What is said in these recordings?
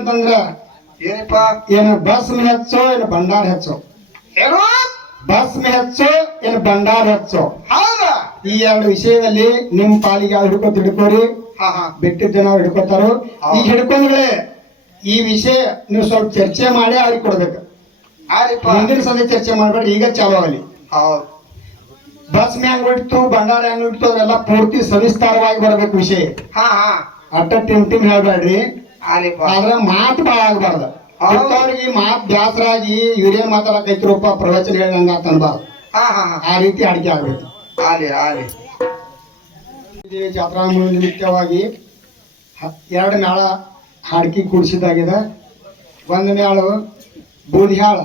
ಏನಂತಂದ್ರ ಏನಪ್ಪ? ಏನು ಬಸ್ ಹೆಚ್ಚೋ ಏನು ಭಂಡಾರ ಹೆಚ್ಚೋ? ಏನು? ಬಸ್ ಹೆಚ್ಚೋ ಏನು ಭಂಡಾರ ಹೆಚ್ಚೋ? ಹೌದಾ? ಈ ಎರಡು ವಿಷಯದಲ್ಲಿ ನಿಮ್ ಪಾಲಿಗೆ ಯಾವ ಹಿಡ್ಕೊತ ಹಿಡ್ಕೋರಿ? ಬಿಟ್ಟಿದ್ದ ಜನ ಹಿಡ್ಕೋತಾರೋ. ಈಗ ಹಿಡ್ಕೊಂಡ್ರೆ ಈ ವಿಷಯ ನೀವು ಸ್ವಲ್ಪ ಚರ್ಚೆ ಮಾಡಿ ಅವ್ರಿಗೆ ಕೊಡ್ಬೇಕು. ಮುಂದಿನ ಸಂದೆ ಚರ್ಚೆ ಮಾಡ್ಬೇಡ ಈಗ ಚಾಲು ಆಗಲಿ. ಹೌದು. ಬಸ್ ಮ್ಯಾಂಗ್ ಬಿಡ್ತು ಭಂಡಾರ ಹೆಂಗ್ ಬಿಡ್ತು ಅದೆಲ್ಲ ಪೂರ್ತಿ ಸವಿಸ್ತಾರವಾಗಿ ಬರ್ಬೇಕು ವಿಷಯ. ಹಾ ಹಾ. ಅಟ್ಟ ಟಿಮ್ ಟಿಮ್ ಹೇಳ್ಬೇಡ್ರಿ. ಆದ್ರ ಮಾತು ಭಾಳ ಆಗ್ಬಾರ್ದು. ಅವ್ರಿಗೆ ಮಾತು ಬ್ಯಾಸರಾಗಿ ಇವ್ರೇನ್ ಮಾತಾಡಕೈತ್ರಪ್ಪ ಪ್ರವಚನ ಹೇಳಂಗ ಅಂತನ್ಬಾರ್ದು ಆ ರೀತಿ ಅಡಿಕೆ ಆಗ್ಬೇಕು. ಆಲಿ ಆಲಿ ಈ ಜಾತ್ರಾ ನಿಮಿತ್ತವಾಗಿ ಎರಡು ನಾಳ ಹಾಡ್ಕಿ ಕೂಡಿಸಿದಾಗಿದೆ ಒಂದು ನಾಳು ಬೂದಿಹಾಳ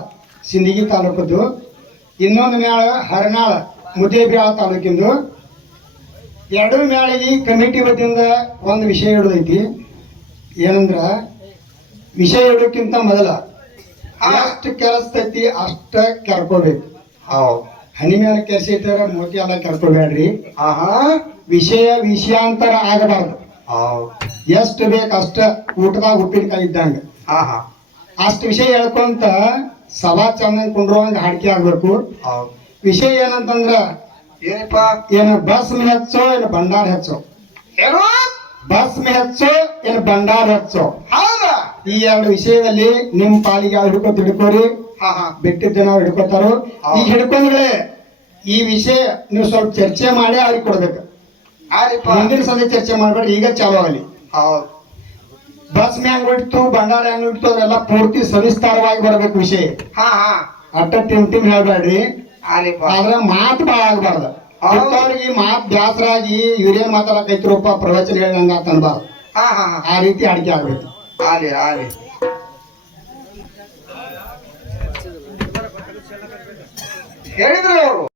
ಸಿಂದಗಿ ತಾಲೂಕದ್ದು. ಇನ್ನೊಂದು ನ್ಯಾಳ ಹರನಾಳ ಮುದ್ದೇಬಿಹಾಳ ತಾಲೂಕಿಂದು. ಎರಡು ಮ್ಯಾಳಿಗೆ ಕಮಿಟಿ ವತಿಯಿಂದ ಒಂದು ವಿಷಯ ಹಿಡಿದೈತಿ. ಏನಂದ್ರ ವಿಷಯ ಇಡೋಕ್ಕಿಂತ ಮೊದಲ ಅಷ್ಟು ಕೆರಸ್ತೈತಿ ಅಷ್ಟ ಕೆರ್ಕೋಬೇಕು. ಹೌದು. ಹನಿ ಮೇಲೆ ಕೆರ್ಸಿಟ್ಟಾರ ಮೋತಿ ಎಲ್ಲ ಕೆರ್ಕೋಬೇಡ್ರಿ. ಆಹಾ ಹಾ ವಿಷಯ ವಿಷಯಾಂತರ ಆಗಬಾರ್ದು. ಹೌದು. ಎಷ್ಟು ಬೇಕು ಅಷ್ಟ ಊಟದಾಗ ಉಪ್ಪಿನಕಾಯಿ ಇದ್ದಂಗೆ. ಆಹಾ ಹಾ. ಅಷ್ಟು ವಿಷಯ ಹೇಳ್ಕೊಂತ ಸಭಾ ಕುಂಡ್ರೋ ಹಂಗೆ ಹಾಡಿಕೆ ಆಗ್ಬೇಕು. ಹೌದು. ವಿಷಯ ಏನಂತಂದ್ರ ಏನಪ್ಪ? ಏನು ಬಸ್ ಮೇ ಹೆಚ್ಚೋ ಏನು ಭಂಡಾರ ಹೆಚ್ಚೋ? ಏನು? ಬಸ್ ಮೇ ಹೆಚ್ಚೋ ಏನು ಭಂಡಾರ ಹಚ್ಚು? ಹೌದಾ. ಈ ಎರಡು ವಿಷಯದಲ್ಲಿ ನಿಮ್ ಪಾಲಿಗೆ ಯಾವ ಹಿಡ್ಕೊತ ಹಿಡ್ಕೋರಿ. ಹಾ ಹಾ. ಬಿಟ್ಟಿದ್ದ ಜನ ಹಿಡ್ಕೋತಾರು. ಈಗ ಹಿಡ್ಕೊಂಡ್ರೆ ಈ ವಿಷಯ ನೀವು ಸ್ವಲ್ಪ ಚರ್ಚೆ ಮಾಡಿ ಅವ್ರಿಗೆ ಕೊಡ್ಬೇಕು. ಮುಂದಿನ ಸಂದೆ ಚರ್ಚೆ ಮಾಡ್ಬೇಡ್ರಿ ಈಗ ಚಾಲು ಆಗಲಿ. ಹೌದು. ಬಸ್ ಮ್ಯಾಂಗ್ ಬಿಡ್ತು ಭಂಡಾರ ಹೆಂಗ್ ಬಿಡ್ತು ಅದೆಲ್ಲ ಪೂರ್ತಿ ಸವಿಸ್ತಾರವಾಗಿ ಬರ್ಬೇಕು ವಿಷಯ. ಹಾ ಹಾ. ಅಟ್ಟ ಟಿಮ್ ಟಿಮ್ ಹೇಳ್ಬೇಡ್ರಿ. ಆದ್ರೆ ಮಾತು ಭಾಳ ಆಗ್ಬಾರ್ದು. ಅವ್ರಿಗೆ ಮಾತು ಬ್ಯಾಸರಾಗಿ ಇವ್ರೇನ್ ಮಾತಾಡಕೈತ್ರಪ್ಪ ಪ್ರವಚನ ಹೇಳಂಗ ಅಂತ ಅನ್ಬಾರ್ದು ಆ ರೀತಿ ಅಡಿಕೆ ಆಗ್ಬೇಕು. ಆರೆ ಆಲಿ ಹೇಳಿದ್ರು ಅವರು.